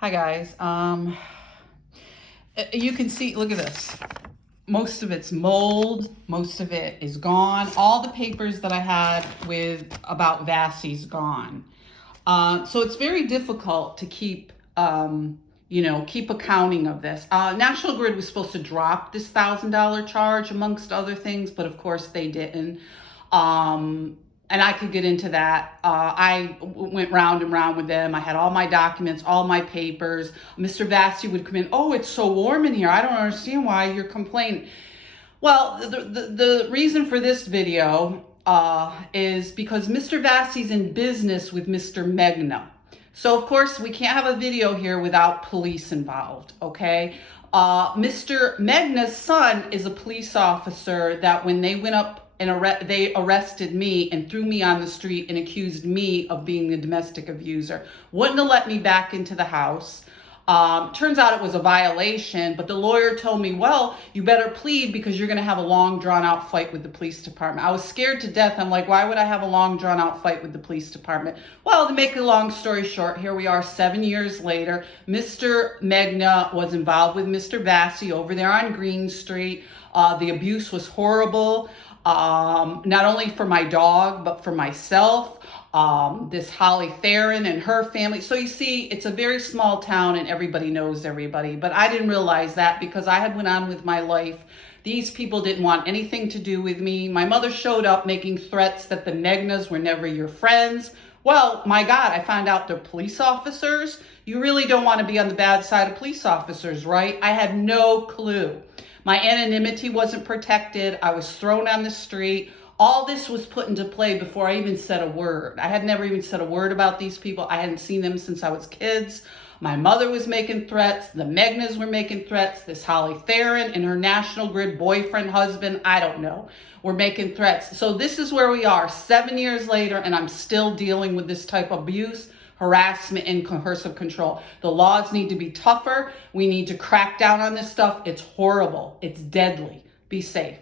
Hi guys. You can see, look at this. Most of it's mold, most of it is gone. All the papers that I had with about Vassie's gone. So it's very difficult to keep keep accounting of this. National Grid was supposed to drop this $1,000 charge amongst other things, but of course they didn't. And I could get into that. I went round and round with them. I had all my documents, all my papers. Mr. Vassie would come in. Oh, it's so warm in here. I don't understand why you're complaining. Well, the reason for this video is because Mr. Vassie's in business with Mr. Megna. So, of course, we can't have a video here without police involved, okay? Mr. Megna's son is a police officer that when they went up and they arrested me and threw me on the street and accused me of being the domestic abuser. Wouldn't have let me back into the house. Turns out it was a violation, but the lawyer told me, well, you better plead because you're going to have a long drawn out fight with the police department. I was scared to death. I'm like, why would I have a long drawn out fight with the police department? Well, to make a long story short, here we are 7 years later. Mr. Megna was involved with Mr. Vassie over there on Green Street. The abuse was horrible, not only for my dog, but for myself. This Holly Theron and her family. So you see, it's a very small town and everybody knows everybody. But I didn't realize that because I had went on with my life. These people didn't want anything to do with me. My mother showed up making threats that the Megnas were never your friends. Well, my God, I found out they're police officers. You really don't want to be on the bad side of police officers, right? I had no clue. My anonymity wasn't protected. I was thrown on the street. All this was put into play before I even said a word. I had never even said a word about these people. I hadn't seen them since I was kids. My mother was making threats. The Megnas were making threats. This Holly Theron and her National Grid boyfriend, husband, I don't know, were making threats. So this is where we are 7 years later, and I'm still dealing with this type of abuse, harassment, and coercive control. The laws need to be tougher. We need to crack down on this stuff. It's horrible. It's deadly. Be safe.